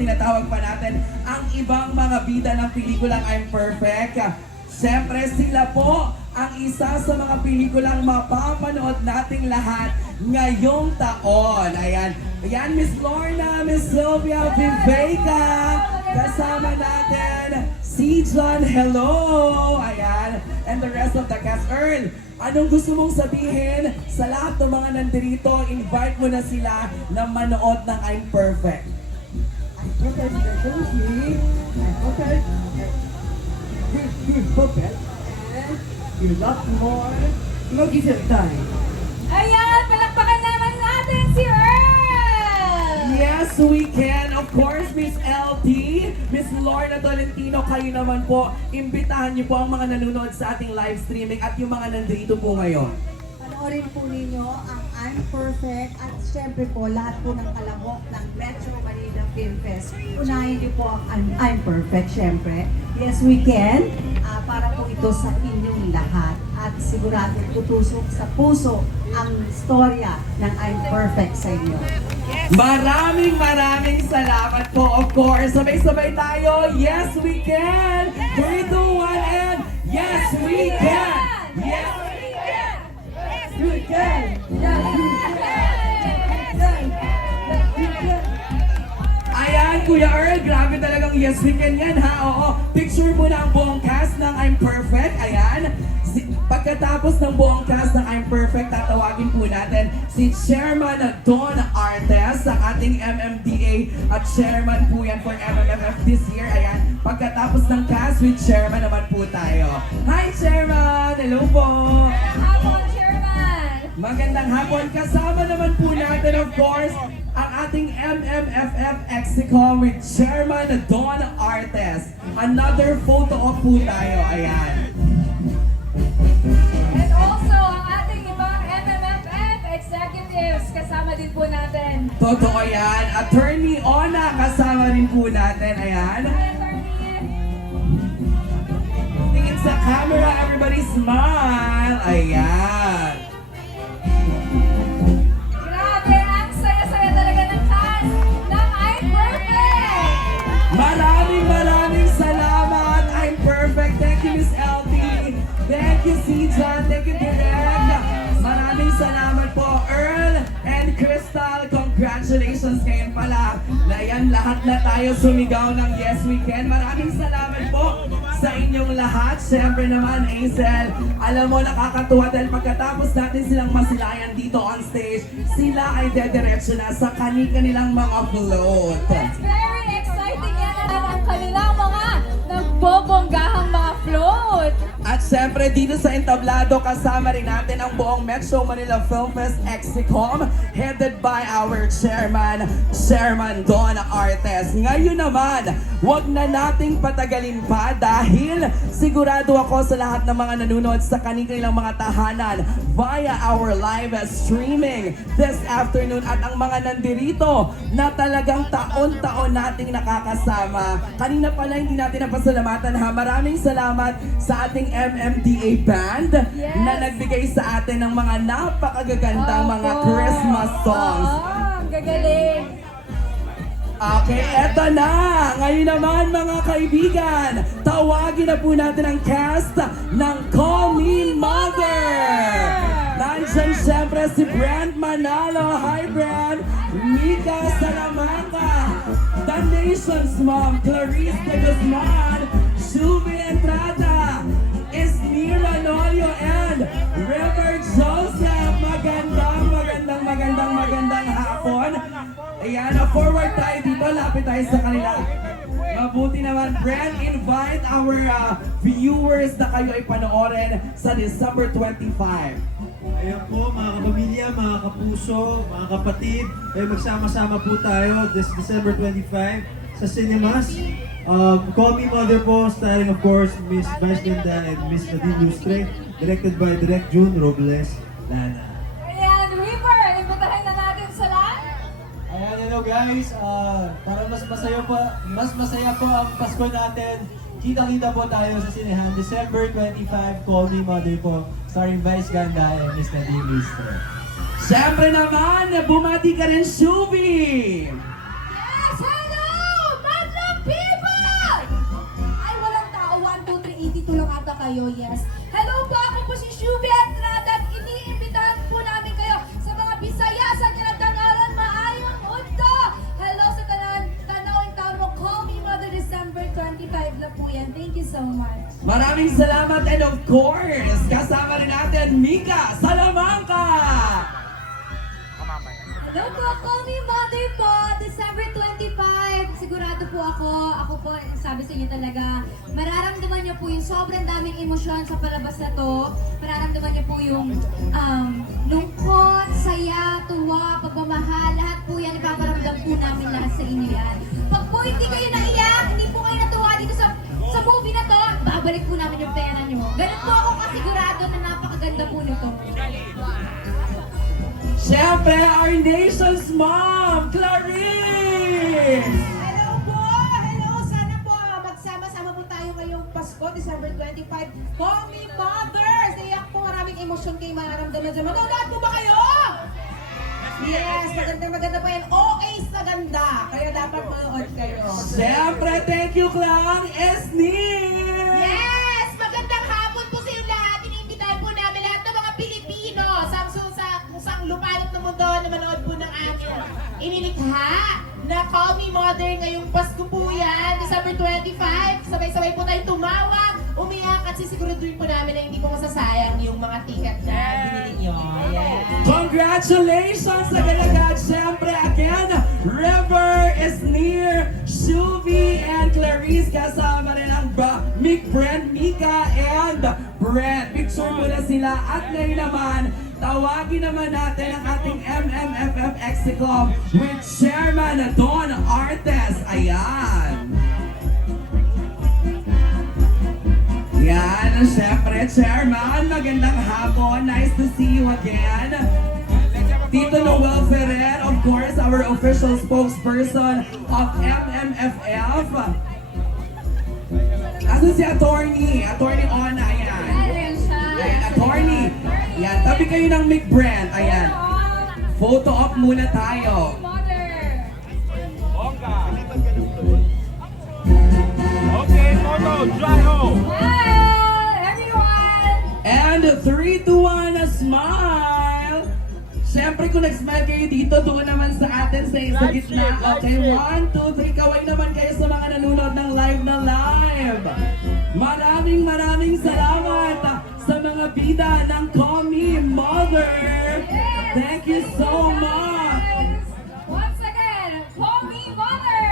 tinatawag pa natin ang ibang mga bida ng pelikulang I'm Perfect. Siyempre sila po ang isa sa mga pelikulang mapapanood nating lahat ngayong taon. Ayan, ayan Miss Lorna, Miss Sylvia Viveka, kasama natin si John, hello! Ayan, and the rest of the cast. Earl, anong gusto mong sabihin sa lahat ng mga nandito? Invite mo na sila na manood ng I'm Perfect. I'm perfect, I'm perfect, you're perfect, and you love more, look at your time. Ayan, palakpakan naman natin si Earl! Yes, we can. Of course, Miss LT, Miss Lorna Tolentino, kayo naman po. Imbitahan niyo po ang mga nanonood sa ating live streaming at yung mga nandito po ngayon. Panoorin po ninyo ang I'm Perfect at syempre po lahat po ng kalahok ng Metro Manila Film Fest. Unahin niyo po ang I'm Perfect syempre. Yes, we can. Para po ito sa inyong lahat at sigurado tutusok sa puso ang storya ng I'm Perfect sa inyo. Maraming salamat po. Of course, sabay-sabay tayo. Yes, we can. 3, 2, 1, and yes, we can. Yes, You can! Ayan, Kuya Earl, grabe talagang yes we can yan ha. Oo, picture mo na ang buong cast ng I'm Perfect. Ayan. Pagkatapos ng buong cast ng I'm Perfect, tatawagin po natin si Chairman Don Artes, ang ating MMDA at Chairman po yan for MMFF this year. Ayan, pagkatapos ng cast with Chairman naman po tayo. Hi Chairman! Hello po! Hapon, Chairman! Magandang hapon. Kasama naman po natin, of course, ang ating MMFF Exicom with Chairman Don Artes. Another photo op po tayo. Ayan. And also, ang ating ibang MMFF executives, kasama din po natin. Totoo yan. Attorney Ona, kasama rin po natin. Ayan. Hi, Attorney! Tingin sa camera, everybody smile. Ayan. Grabe, ang saya-saya talaga ng cast ng I'm Perfect! Maraming salamat. I'm Perfect. Thank you, Miss LT. Thank you, Sijan. Thank you, Direk. Maraming salamat po, Earl and Crystal. Congratulations ngayon pala. Na yan, lahat na tayo sumigaw ng Yes We Can. Maraming salamat po sa inyong lahat. Siyempre naman, Hazel, alam mo, nakakatuwa dahil pagkatapos natin silang masilayan dito on stage, sila ay dediretso na sa kanilang mga float. It's very exciting yan ang kanilang mga nagbobonggahang mga float. At syempre dito sa entablado kasama rin natin ang buong Metro Manila Film Fest Exicom headed by our chairman, Chairman Don Artes. Ngayon naman, wag na nating patagalin pa dahil sigurado ako sa lahat ng mga nanonood sa kanilang mga tahanan via our live streaming this afternoon at ang mga nandirito na talagang taon-taon nating nakakasama. Kanina pala hindi natin napasalamatan ha. Maraming salamat sa ating MMDA band na nagbigay sa atin ng mga napakagagandang mga Christmas songs. Ang gagaling. Okay, eto na! Ngayon naman mga kaibigan, tawagin na po natin ang cast ng Call Me Mother! Nandiyan siyempre si Brand Manalo. Hi Brand! Mika Salamanca! The Nation's Mom, Clarice de Guzman, Shubi Entrada, Esmira Nolio, and River Joseph. Magandang hapon. Ayan, forward tayo dito, lapit tayo sa kanila. Mabuti naman, Brand, invite our viewers na kayo ay panoorin sa December 25. Ayan po mga kapamilya, mga kapuso, mga kapatid, ay magsama-sama po tayo this December 25 sa cinemas. Call Me Mother po, starring of course Miss Vice Ganda and Miss Nadine Lustre, directed by Direk June Robles Lana. Ayan, River, imbitahin na natin sa lahat. Ayan, hello guys. Para mas masaya po ang Pasko natin. Kita-kita po tayo sa sinehan. December 25, Call Me Mother po. Starring Vice Ganda and Miss Nadine Lustre. Siyempre naman, bumati ka rin, Shubi! Yes, hello! kayo, yes. Hello po, ako po si Shubi Estrada at iniimbitahan po namin kayo sa mga Bisaya sa Kinatangaran, Maayong Mundo. Hello sa Tanawing Taon mo, Call Me Mother, December 25 na po yan. Thank you so much. Maraming salamat and of course, kasama rin natin Mika Salamanca! Hello po, Call Me Mother po, December 25. Sigurado po ako po, sabi sa inyo talaga, mararamdaman niyo po yung sobrang daming emosyon sa palabas na to. Mararamdaman niyo po yung lungkot, saya, tuwa, pagmamahal, lahat po yan, ipaparamdam po namin lahat sa inyo yan. Pag po hindi kayo naiyak, hindi po kayo natuwa dito sa movie na to, babalik po namin yung pera niyo. Ganun po ako kasigurado na napakaganda po nito. Siyempre, our nation's mom, Clarice! Hello po! Hello! Sana po magsama-sama po tayo ngayong Pasko, December 25. Call Me Mother! Siyak po, maraming emosyon kayo mararamdaman dyan. Manonood po ba kayo? Yes! Maganda po yan. OA's na ganda. Kaya dapat manood kayo. Siyempre, thank you, Klang Esnir! Yes! Magandang hapon po sa inyo lahat. Iniimbitahan po namin lahat ng mga Pilipino sa kusang lupalot ng mundo na manood po ng aming inilikha na Call Me Mother ngayong Pasko po yan, December 25. Sabay-sabay po tayong tumawa, umiyak at sisiguraduhin po namin na hindi po masasayang yung mga ticket na binili nyo. Yes! Congratulations sa Galagad! Siyempre, again, River is near, Shuvi and Clarice, kasama rin ang Mick, Brent, Mika, and Brent. Picture mo na sila at ngayon naman, tawagin naman natin ang ating MMFF Exicom with Chairman Don Artes. Ayan. Yan, syempre, Chairman, magandang hapon. Nice to see you again. Tito Noel Ferrer, of course, our official spokesperson of MMFF. Asan si Attorney? Attorney Ona, ayan. Ayan siya. Ayan, Attorney. Yan, tabi kayo ng Mick Brand. Ayan. Photo op muna tayo. Mother. Okay, photo, dry home. Hi, everyone. And 3, 2, 1, a smile! Siyempre, kung nag-smile kayo dito, doon naman sa atin sa gitna. Okay, 1, 2, 3, kaway naman kayo sa mga nanonood ng live na live. Maraming salamat sa mga bida ng Call Me Mother. Thank you so much. Once again, Call Me Mother.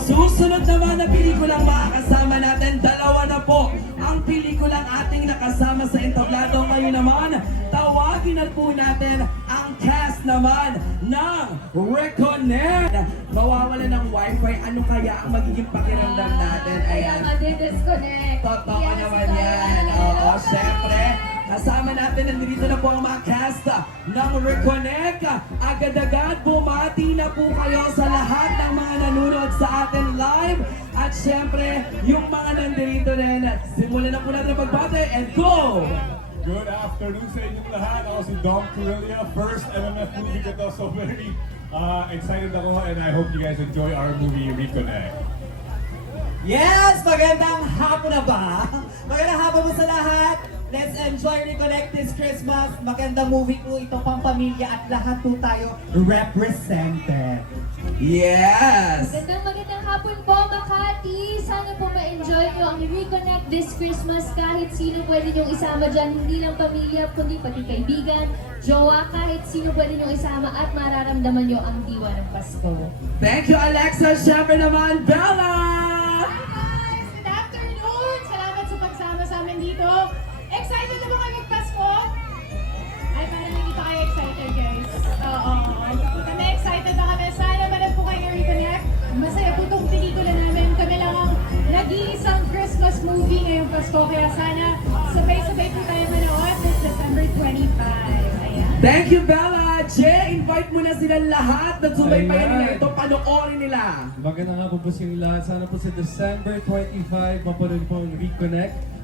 Susunod naman na pelikulang makakasama natin, dalawa na po ang pelikulang ating nakasama sa entablado. Ngayon naman, tawagin na po natin ang cast naman ng Reconnect. Mawawala ng wifi, ano kaya ang magiging pakiramdam natin? Ayan. Disconnect. Totoo naman yan. Oo, syempre. Kasama natin, nandito na po ang mga cast ng Reconnect. Agad-agad, bumati na po kayo sa lahat ng mga nanonood sa atin live. At syempre, yung mga nandito rin, simulan na po natin ang pagbati and go! Good afternoon sa inyong lahat. Ako si Dom Correlia, first MMF movie ko to. So very excited ako and I hope you guys enjoy our movie Reconnect. Yes! Magandang hapon na ba? Magandang hapon po sa lahat. Let's enjoy Reconnect this Christmas. Magandang movie po ito, pang pamilya at lahat po tayo represented. Yes! Magandang hapon po, Makati. Sana po ma-enjoy nyo ang Reconnect this Christmas. Kahit sino pwede nyong isama dyan. Hindi lang pamilya, kundi pati kaibigan, jowa, kahit sino pwede nyong isama at mararamdaman nyo ang diwa ng Pasko. Thank you, Alexa. Syempre naman, Bella! Hi guys! Good afternoon! Salamat sa pagsama sa amin dito. Excited na ba kayo magpasko? Ay, parang hindi pa kayo excited, guys. Oo. Kami excited na kami. Sana manood po kayo ng Reconnect. Masaya po itong pelikula namin. Kami lang ang nag-iisang Christmas movie ngayong Pasko. Kaya sana sabay-sabay po tayo manood this December 25. Ayan. Thank you, Bella! Jay, invite mo na sila lahat na subaybayan nila ito, panoorin nila. Magandang hapon po sa inyo lahat. Sana po sa December 25, mapanood po ang Reconnect.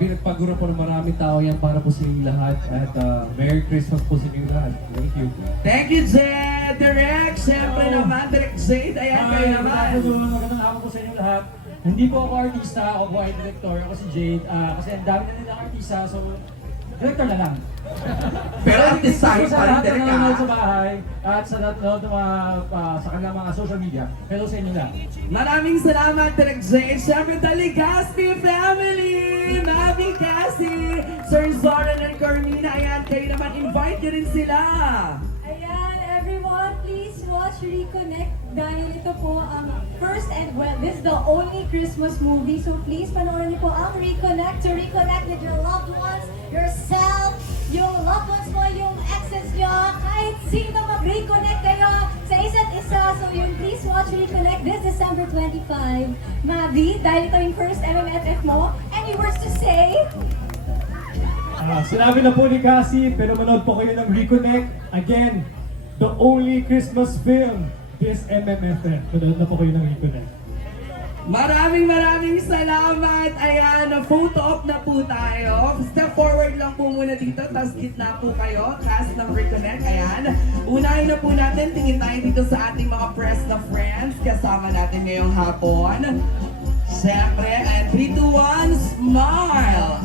Binagpaguro po ng maraming tao yan para po sa inyo lahat. At Merry Christmas po sa inyo lahat. Thank you. Thank you, Jay! Direct, syempre naman, Direct Jade, ayan kayo naman. Magandang hapon po sa inyo lahat. Hindi po ako artista, ako po ay director, ako si Jade. Kasi ang dami na nilang artista, so director na lang. Pero artistahin Sa pa rin lahat na direct nanonood sa ka. bahay at sa lahat ng mga sa kanilang mga social media. Hello sa inyo na. Maraming salamat, Direk Jade. Siyempre, the Legaspi family! Mavi Cassie, Sir Zoran and Carmina. Ayan, kayo naman, invite nyo rin sila. Ayan, everyone, please watch Reconnect dahil ito po ang first and well, this is the only Christmas movie. So please panoorin niyo po ang Reconnect to reconnect with your loved ones, yourself, yung loved ones mo, yung exes nyo, kahit sino mag-reconnect kayo sa isa't isa. So yun, please watch Reconnect this December 25. Mavi, dahil ito yung first MMFF mo, any words to say? Sinabi na po ni Cassie, pero manood po kayo ng Reconnect. Again, the only Christmas film this MMFF. Manood na po kayo ng Reconnect. Maraming salamat. Ayan, photo op na po tayo. Step forward lang po muna dito, tapos gitna po kayo. Cast ng Reconnect. Ayan. Unahin na po natin, tingin tayo dito sa ating mga press na friends. Kasama natin ngayong hapon. Siyempre, and 3, 2, 1, smile!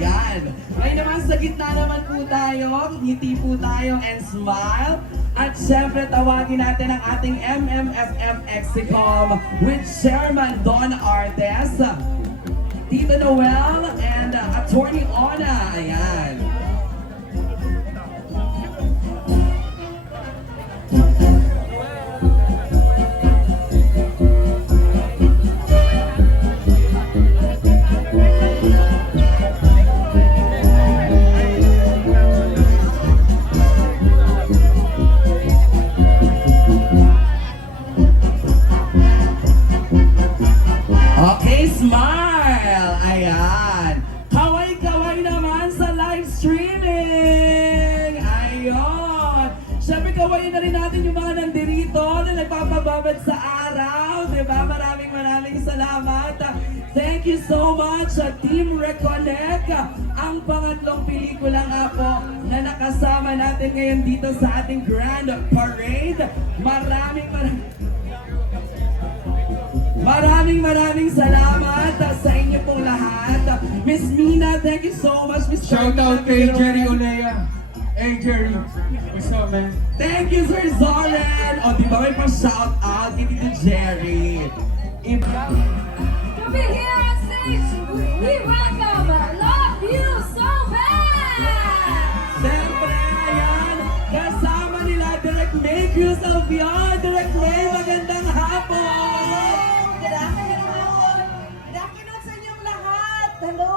Yan. Ngayon naman sa gitna naman po tayo, ngiti po tayo and smile. At siyempre, tawagin natin ang ating MMFF Exicom with Chairman Don Artes, Tito Noel, and Attorney Ona. Ayan. Okay, smile! Ayan. Kaway-kaway naman sa live streaming! Ayun! Siyempre, kawayin na rin natin yung mga nandirito na nagpapababad sa araw. Diba? Maraming salamat. Thank you so much sa Team Reconnect. Ang pangatlong pelikula nga po na nakasama natin ngayon dito sa ating Grand Parade. Maraming salamat sa inyo pong lahat. Miss Mina, thank you so much. Miss Shout out kay Jerry Olea. Hey Jerry, what's up man? Thank you, Sir Zoran. O, di ba may pa-shout out kay Tito Jerry? Come here on stage, we welcome Love You So Bad! Siyempre, ayan, kasama nila Direct May Cruz Albion. Direct May, magandang hapon! Good afternoon! Good afternoon sa inyong lahat! Hello!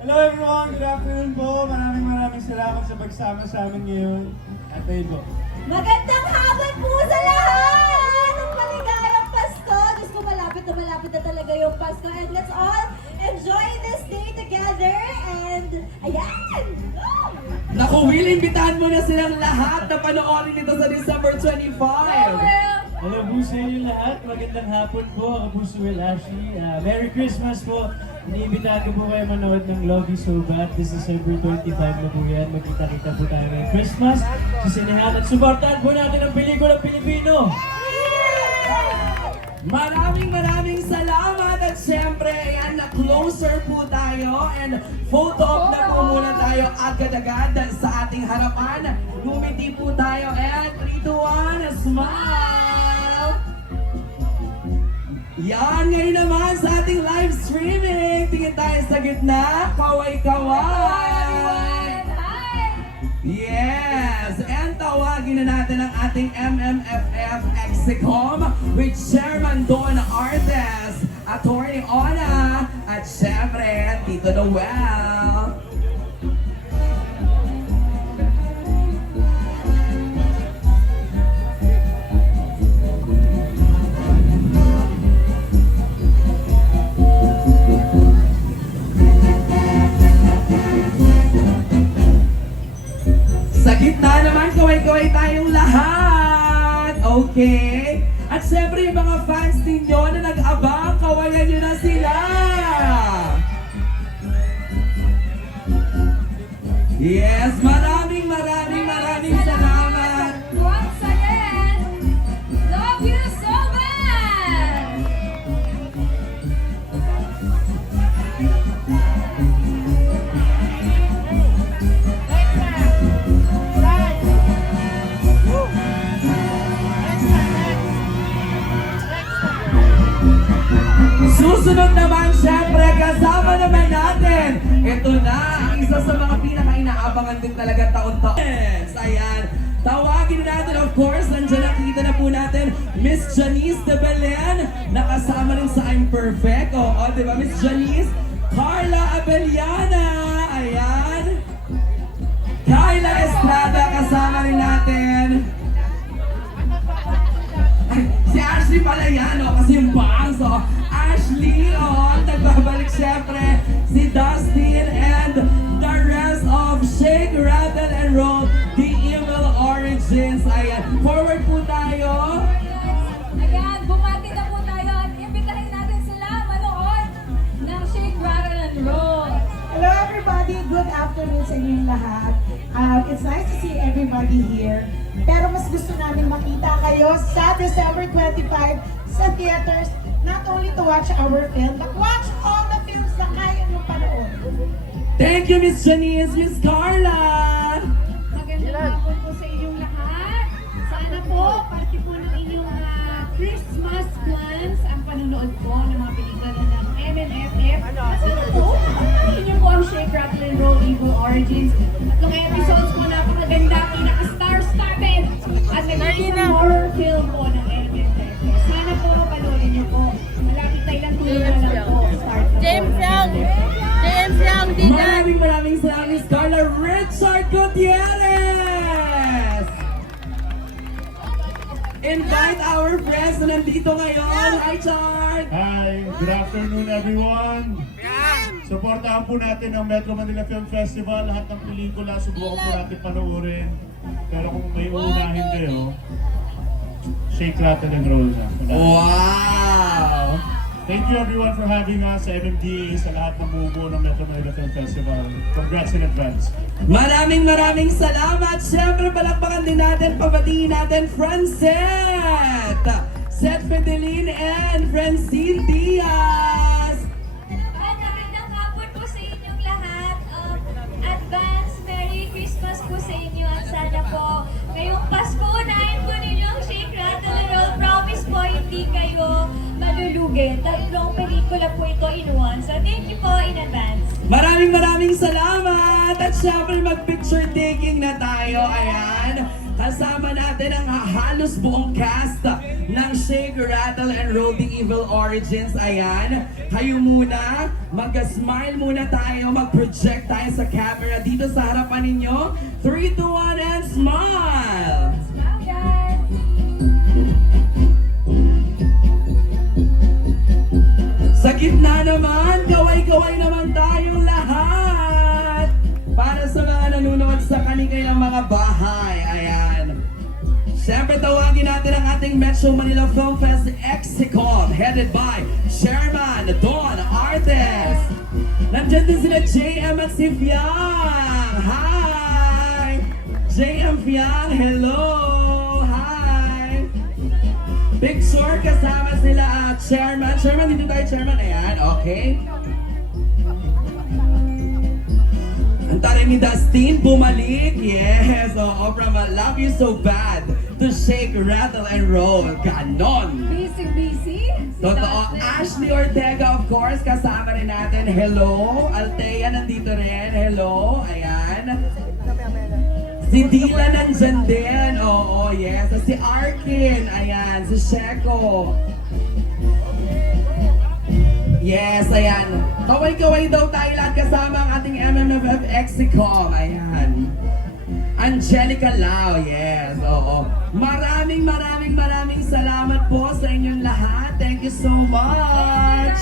Hello everyone, good afternoon po. Maraming salamat sa pagsama sa amin ngayon. At ayun po. Magandang hapon po sa lahat! Ang maligayang Pasko! Diyos ko, malapit na talaga yung Pasko. And let's all enjoy this day together. And ayan! Naku, Will, imbitahan mo na silang lahat na panoorin ito sa December 25. Hello po sa inyo lahat. Magandang hapon po. Ako po si Will Ashley. Merry Christmas po. Iniimbitahan ko po kayo manood ng Love You So Bad. This December 25 na po yan. Magkita-kita po tayo ng Christmas sa sinehan. At suportahan po natin ang pelikulang Pilipino. Maraming salamat at syempre, ayan, na closer po tayo and photo op na po muna tayo agad-agad sa ating harapan. Ngumiti po tayo and 3, 2, 1, smile! Yan, ngayon naman sa ating live streaming. Tingin tayo sa gitna, kaway-kaway! Yes! And tawagin na natin ang ating MMFF Exicom with Chairman Don Artes, Attorney Ona, at syempre, Tito Noel. Sa gitna naman, kaway-kaway tayong lahat. Okay? At syempre, yung mga fans ninyo na nag-abang, kawayan nyo na sila. Yes, maraming salamat. Once again, Love You So Bad! Susunod naman, syempre, kasama naman natin. Ito na, ang isa sa mga pinaka-inaabangan din talaga taon-taon. Yes, ayan. Tawagin natin, of course, nandiyan nakita na po natin, Miss Janice de Belen, nakasama rin sa I'm Perfect. Oo, di ba, Miss Janice? Carla Abellana, ayan. Kyla Estrada, kasama rin natin. Ay, si Ashley pala yan, oh, kasi yung bangs, oh. Ashley, oh, nagbabalik syempre. Si Dustin and the rest of Shake, Rattle, and Roll, The Evil Origins. Ayan, forward po tayo. Ayan, bumati na po tayo at imbitahin natin sila manood ng Shake, Rattle, and Roll. Hello everybody, good afternoon sa inyong lahat. It's nice to see everybody here. Pero mas gusto namin makita kayo sa December 25 sa theaters, not only to watch our film, but watch all the films na kaya nyo panood. Thank you, Miss Janice, Miss Carla. Magandang hapon po sa inyong lahat. Sana po, parte po ng inyong Christmas plans ang panonood po ng mga pelikula ng MMFF. At sana po, panonood niyo po ang Shake, Rattle, and Roll Evil Origins. Tatlong episodes po, napakaganda, pinaka-star-studded at nagiging horror film po ng MMFF. Sana po, panoodin niyo po. Malapit tayo lang tuloy na lang po. Start na James po. Young! James Young, Didan! Maraming salamat, Miss Carla. Richard Gutierrez! Invite our friends na nandito ngayon. Hi, Chard! Hi, good afternoon everyone. Suportahan po natin ang Metro Manila Film Festival. Lahat ng pelikula, subukan po natin panoorin. Pero kung may uunahin kayo, Shake, Rattle, and Roll na. Wow! Thank you everyone for having us sa MMDA, sa lahat ng bumubuo ng Metro Manila Film Festival. Congrats in advance. Maraming salamat. Siyempre, palakpakan din natin, pabatiin natin, Francet! Seth Fidelin and Francine Diaz! Magandang hapon po sa inyong lahat. Advance Merry Christmas po sa inyo at sana po ngayong Pasko unahin po ninyo ang Shake, Rattle, and Roll. Promise po hindi kayo malulugi. Tatlong pelikula po ito in one. So thank you po in advance. Maraming salamat! At syempre mag-picture taking na tayo. Ayan. Kasama natin ang halos buong cast ng Shake, Rattle, and Roll The Evil Origins. Ayan. Kayo muna, mag-smile muna tayo, mag-project tayo sa camera dito sa harapan ninyo. 3, 2, 1, and smile! Smile, guys! Sa gitna naman, kaway-kaway naman tayong lahat. Para sa mga nanonood sa kanilang mga bahay. Ayan. Siyempre tawagin natin ang ating Metro Manila Film Fest Exicom, headed by Chairman Don Artes. Nandiyan din sila JM at si Fiang. Hi! JM Fiang, hello! Hi! Picture kasama sila Chairman. Chairman, dito tayo, Chairman. Ayan, okay. Ang taray ni Dustin, bumalik. Yes, oo, from Love You So Bad to Shake, Rattle, and Roll. Ganon. Busy? Totoo. Ashley Ortega, of course, kasama rin natin. Hello. Althea, nandito rin. Hello. Ayan. Si Dila nandyan din. Oo, yes. Si Arkin. Ayan. Si Sheko. Yes, ayan. Kaway-kaway daw tayo lahat kasama ang ating MMFF Exicom. Ayan. Angelica Lau, yes. Oo. Maraming salamat po sa inyong lahat. Thank you so much.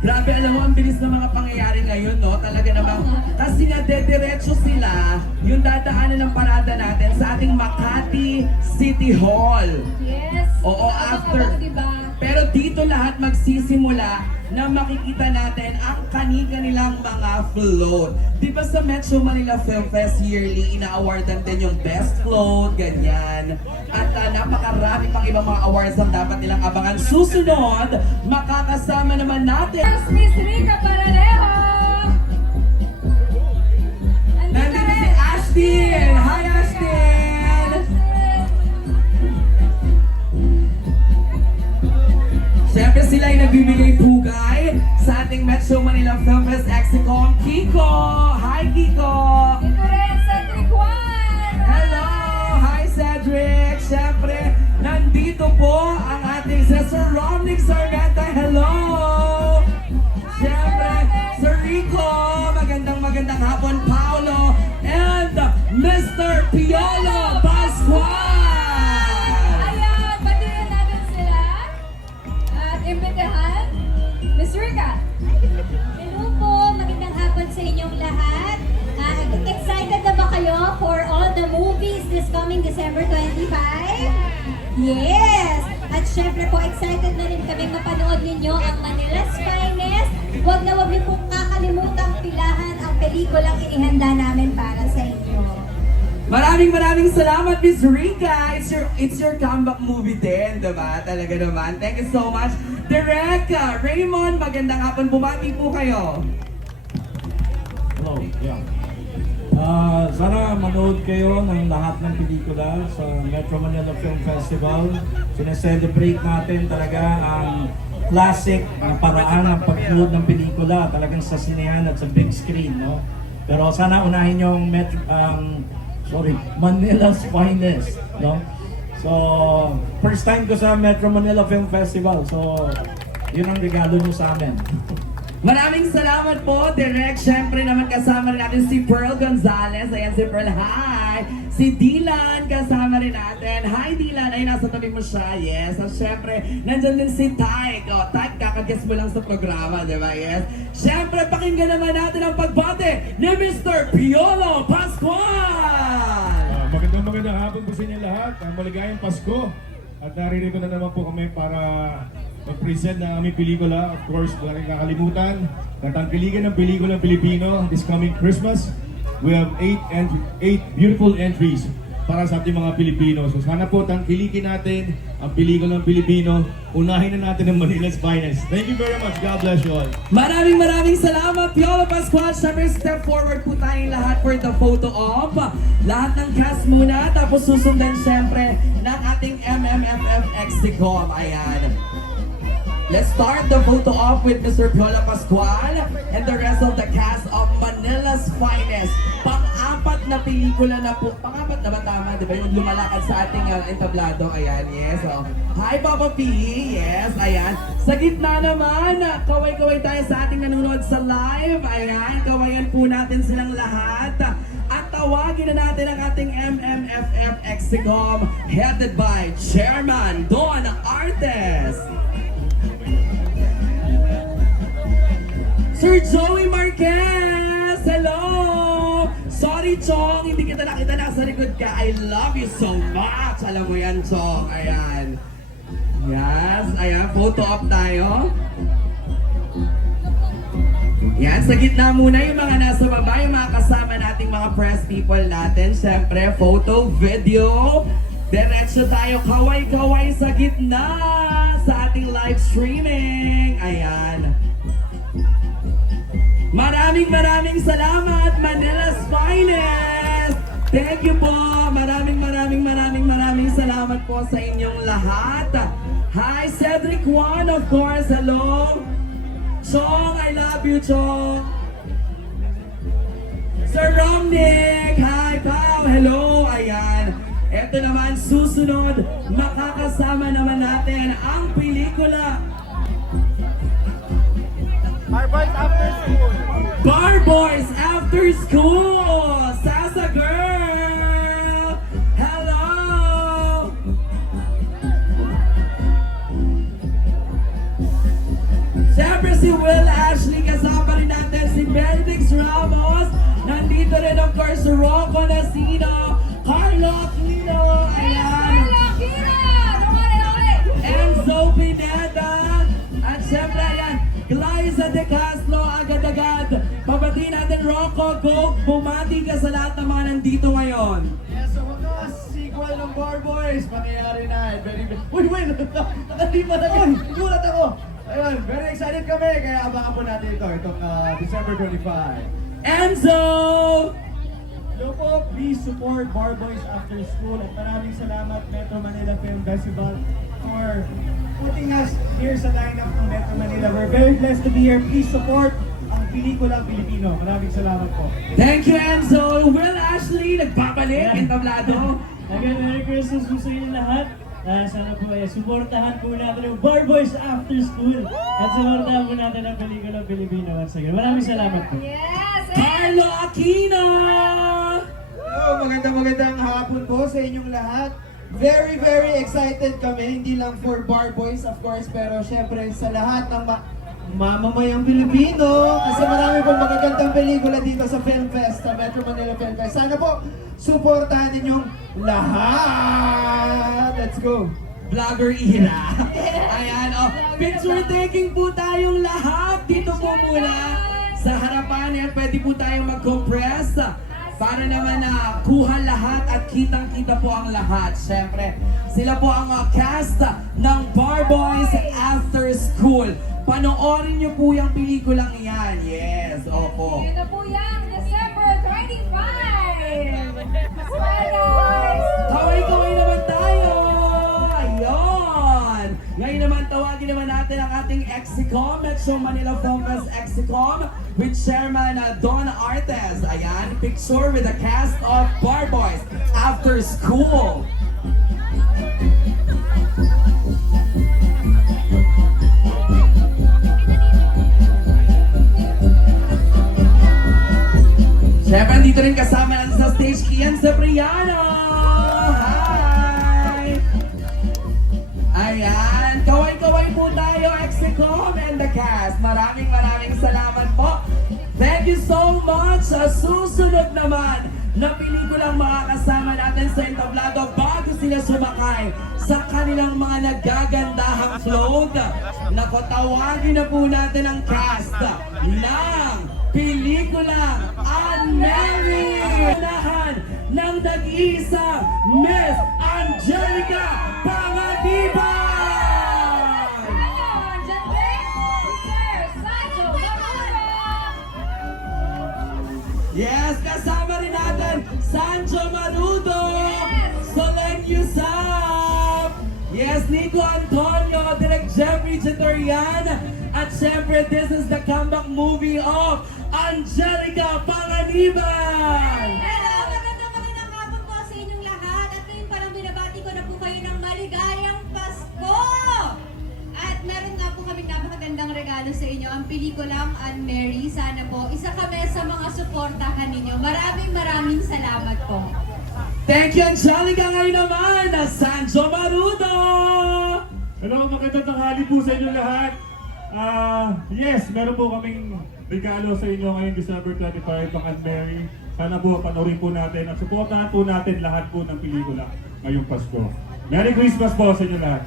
Grabe, alam mo, ang bilis ng mga pangyayari ngayon, no? Talaga namang, kasi nga dediretso sila yung dadaanan ng parada natin sa ating Makati City Hall. Yes! Oo, after. Diba? Pero dito lahat magsisimula na makikita natin ang kanilang mga float. Di ba sa Metro Manila Film Fest yearly, ina-awardan din yung best float, ganyan. At napakarami pang ibang mga awards ang dapat nilang abangan. Susunod, makakasama naman natin. Miss Rica Pararejo! Nandito si Ashton! Hi, Ashton! Siyempre sila ay nagbibigay pugay Metro Manila Film Fest Exicom, Kiko! Hi, Kiko! Ito rin, Cedric Juan! Hello! Hi, Cedric! Siyempre, nandito po ang ating Sir Romnick Sargata. Hello! Siyempre, Sir Rico! Magandang hapon, Paolo! And Mr. Piolo Pascual! Ayan, patuloy natin sila. At imbitahan, Miss Rica. Hello po, magandang hapon sa inyong lahat. Excited na ba kayo for all the movies this coming December 25? Yes! At syempre po, excited na rin kami mapanood ninyo ang Manila's Finest. Huwag na huwag niyo pong kakalimutang pilahan ang pelikulang inihanda namin para sa inyo. Maraming salamat, Miss Rica. It's your comeback movie din, diba? Talaga naman. Thank you so much. Direk Raymond, magandang hapon. Bumati po kayo. Hello, yeah. Sana manood kayo ng lahat ng pelikula sa Metro Manila Film Festival. Sineselebrate natin talaga ang classic na paraan ng pag-nood ng pelikula, talagang sa sinehan at sa big screen, no? Pero sana unahin yung Manila's Finest, no? So, first time ko sa Metro Manila Film Festival, so yun ang regalo nyo sa amin. Maraming salamat po, Direk. Siyempre naman kasama rin natin si Pearl Gonzalez. Ayan si Pearl, hi! Si Dylan, kasama rin natin. Hi Dylan, ay nasa tabi mo siya, yes. At siyempre, nandyan din si Tyke. O, Tyke, kakaguess mo lang sa programa, di ba? Yes. Siyempre, pakinggan naman natin ang pagbate ni Mr. Piolo Pascual! Magandang hapon po sa inyo lahat. Maligayang Pasko. At naririto na naman po kami para mag-present ng aming pelikula. Of course, wala rin kakalimutan. Natangkiligan ng pelikulang Pilipino this coming Christmas. We have 8 beautiful entries para sa ating mga Pilipino. So sana po tangkilikin natin ang pelikulang Pilipino. Unahin na natin ang Manila's Finest. Thank you very much. God bless you all. Maraming salamat, Piolo Pascual. Siyempre, step forward po tayong lahat for the photo op. Lahat ng cast muna, tapos susundan siyempre ng ating MMFF Exicom. Ayan. Let's start the photo op with Mr. Piolo Pascual and the rest of the cast of Manila's Finest. Pang-apat na pelikula na po. Pang-apat na ba tama? Di ba yung lumalakad sa ating entablado? Ayan, yes. Oh. Hi, Papa P. Yes, ayan. Sa gitna naman, kaway-kaway tayo sa ating nanonood sa live. Ayan, kawayan po natin silang lahat. At tawagin na natin ang ating MMFF Exicom headed by Chairman Don Artes. Sir Joey Marquez! Hello! Sorry, Chong, hindi kita nakita, nasa likod ka. I love you so much! Alam mo yan, Chong. Ayan. Yes, ayan. Photo op tayo. Yan, sa gitna muna yung mga nasa baba, yung mga kasama nating mga press people natin. Siyempre, photo, video. Diretso tayo, kaway-kaway sa gitna sa ating live streaming. Ayan. Maraming salamat, Manila's Finest! Thank you po! Maraming salamat po sa inyong lahat. Hi, Cedric Juan, of course. Hello. Chong, I love you, Chong. Sir Romnick, hi, Pao. Hello, ayan. Ito naman, susunod, makakasama naman natin ang pelikula Bar Boys After School! Sasa Girl! Hello! Siyempre si Will Ashley, kasama rin natin si Benedix Ramos. Nandito rin of course si Rocco Nasino, Carlo Aquino, ayan. Enzo Pineda, at siyempre ayan, Glyza De Castro, agad-agad. Pabati natin, Rocco, go! Bumati ka sa lahat ng mga nandito ngayon. Yes, sa wakas, sequel ng Bar Boys, mangyayari na. Uy, nakali pa na yun. Gulat ako. Ayun, very excited kami, kaya abangan po natin itong December 25. Enzo! Hello po, please support Bar Boys After School at maraming salamat Metro Manila Film Festival for putting us here sa lineup ng Metro Manila. We're very blessed to be here. Please support ang pelikulang Pilipino. Maraming salamat po. Thank you, Enzo. Will Ashley, nagbabalik, entablado. Again, Merry Christmas po sa inyo lahat. Sana po suportahan po natin ang Bar Boys After School. At suportahan po natin ang pelikulang Pilipino once again. Maraming salamat po. Yes! Carlo Aquino! Hello, magandang hapon po sa inyong lahat. Very, very excited kami, hindi lang for Bar Boys of course, pero syempre sa lahat ng mamamayang Pilipino. Kasi marami pong magagandang pelikula dito sa Film Fest, sa Metro Manila Film Fest. Sana po, suportahan ninyong lahat. Let's go! Vlogger Ira. Ayan, oh. Picture taking po tayong lahat. Dito po muna sa harapan. Ayan, pwede po tayong mag-compress para naman na kuha lahat at kitang-kita po ang lahat. Siyempre, sila po ang cast ng Bar Boys After School. Panoorin niyo po yung pelikulang yan. Yes, opo. Yun na po yan, December 25! Smile, guys! Kaway-kaway naman tayo! Ayun! Ngayon naman, tawagin naman natin ang ating Exicom, Metro Manila Film Fest Exicom with Chairman Don Artes. Ayan, picture with the cast of Bar Boys After School. Siyempre, dito rin kasama natin sa stage Kian Cipriano! Hi! Ayan, kaway-kaway po tayo, Exicom and the cast. Maraming salamat po. Thank you so much. Sa susunod naman na pelikulang makakasama natin sa entablado bago sila sumakay sa kanilang mga nagagandahang float. Naku, tawagin na po natin ang cast ng pelikulang Unmarried! Unahan ng nag-iisang Miss Angelica Panganiban! Yes, kasama rin natin Sanjo Marudo, Solen Yusap, yes, Nico Antonio, Direk Jeffrey Chitorian, at syempre, this is the comeback movie of Angelica Panganiban! Hello! Magandang hapon po sa inyong lahat. At ngayon parang binabati ko na po kayo ng maligayang Pasko! At meron nga po kaming napakagandang regalo sa inyo. Ang pelikulang Unmarried. Sana po, isa kami sa mga suportahan ninyo. Maraming salamat po. Thank you, Angelica! Ngayon naman, Sanjo Marudo! Hello, magandang tanghali po sa inyo lahat. Yes, meron po kaming regalo sa inyo ngayong December 25 pang Unmarried. Sana po panoorin po natin at suportahan po natin lahat po ng pelikula ngayong Pasko. Merry Christmas po sa inyo lahat.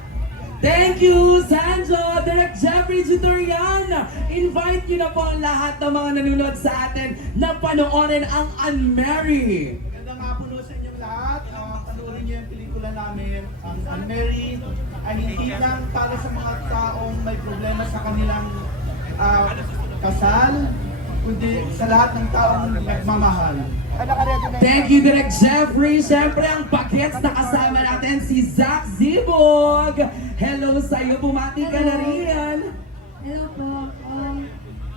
Thank you, Sanjo! Direk Jeffrey Chitorian! Invite nyo na po ang lahat ng mga nanonood sa atin na panoorin ang Unmarried! Magandang hapon po sa inyong lahat. Panoorin niyo yung pelikula namin, ang Unmarried, ay hindi lang para sa mga taong may problema sa kanilang kasal, kundi sa lahat ng taong nagmamahal. Thank you, Direk Jeffrey! Siyempre, ang bagets na kasama natin si Zach Zibog! Hello sa'yo, bumati ka na rin! Hello po.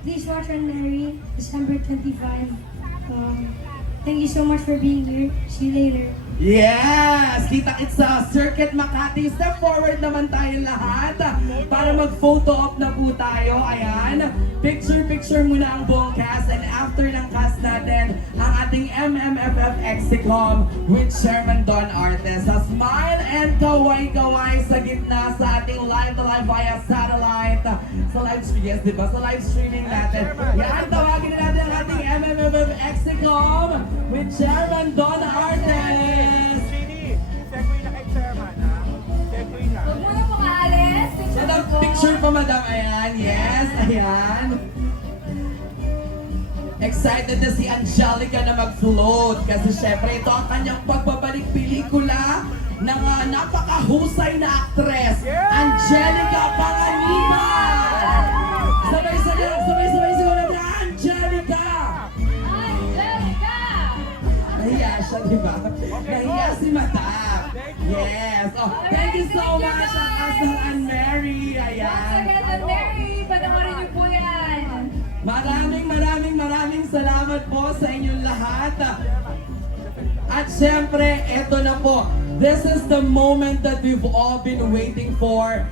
Please watch Unmarried, December 25. Thank you so much for being here. See you later. Yes! Kita-kits sa Circuit Makati. Step forward naman tayo lahat para mag-photo op na po tayo. Ayan. Picture muna ang buong cast and after ng cast natin, ang ating MMFF Exicom with Chairman Don Artes. Sa smile and kaway-kaway sa gitna sa ating live-to-live via satellite. Sa live streaming, yes, diba? Sa live streaming natin. Yan, tawagin na natin ang ating MMFF Exicom with Chairman Don Artes. Huwag mo na makaalis. Madam, picture pa madam, ayan, yes, ayan. Excited na si Angelica na mag-float kasi syempre ito ang kanyang pagbabalik pelikula ng napakahusay na aktres, Angelica Panganiban! Sabay-sabay siguro na Angelica! Angelica! Nahiya siya, di ba? Nahiya si madam. Yes. Oh, thank you so much ang cast ng Unmarried. Mary. Once Ayan. again, ang Mary, panoorin niyo po yan. Maraming salamat po sa inyong lahat. At syempre, eto na po. This is the moment that we've all been waiting for.